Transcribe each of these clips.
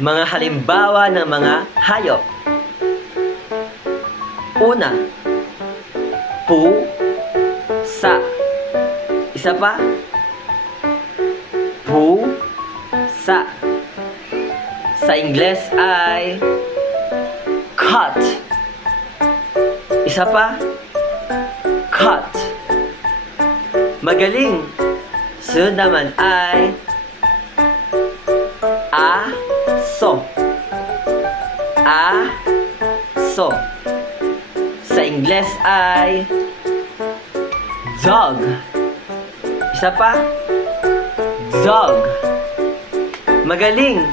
Mga halimbawa ng mga hayop. Una, pusa. Isa pa, pusa. Sa Ingles ay cat. Isa pa, cat. Magaling. Sunod naman ay aso. Aso. Sa Ingles ay dog. Isa pa, dog. Magaling.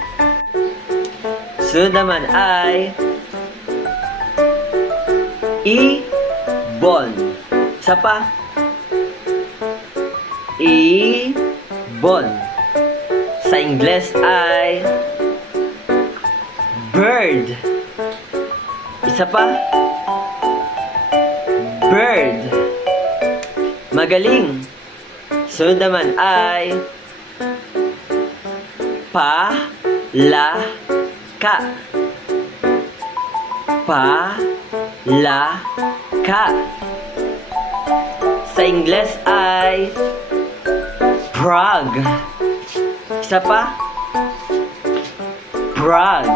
Sunod naman ay ibon. Isa pa, ibon. Sa Ingles ay bird. Isa pa, bird. Magaling. Sunod naman ay palaka. Palaka. Sa Ingles ay frog. Isa pa, frog.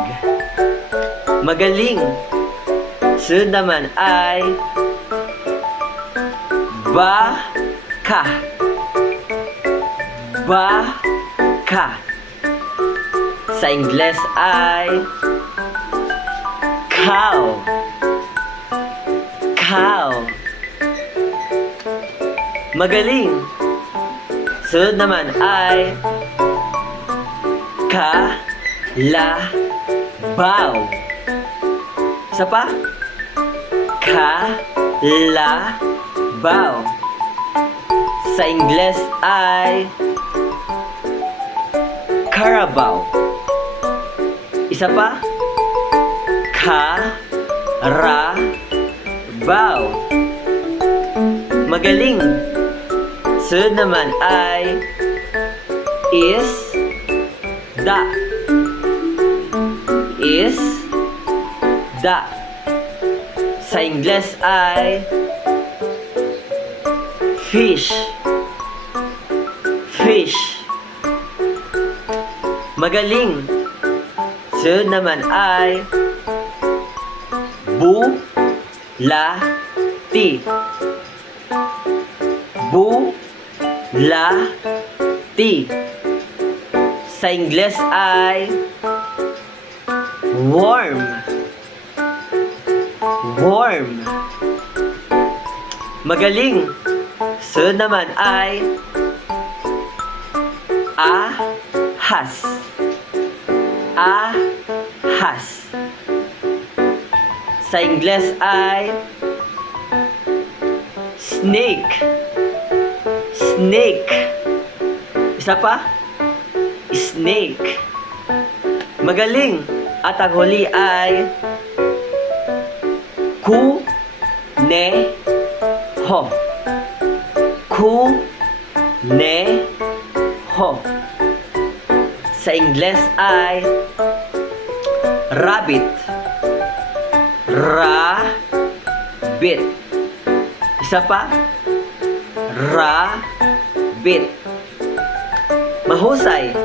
Magaling. Sunod naman ay baka. Baka. Sa Ingles ay cow. Cow. Magaling. Sunod naman ay kalabaw. Isa pa, kalabaw. Sa Ingles ay carabao. Isa pa, carabao. Magaling. Sunod naman ay isda. Isda. Sa Ingles ay fish. Fish. Magaling. Sunod naman ay bulati. Bulati. Sa Ingles ay worm. Worm. Magaling. Sunod naman ay ahas. Ahas. Sa Ingles ay snake. Snake. Isa pa, snake. Magaling. At ang huli ay kuneho. Kuneho. Sa Ingles ay rabbit. Rabbit. Isa pa, rabbit. Mahusay.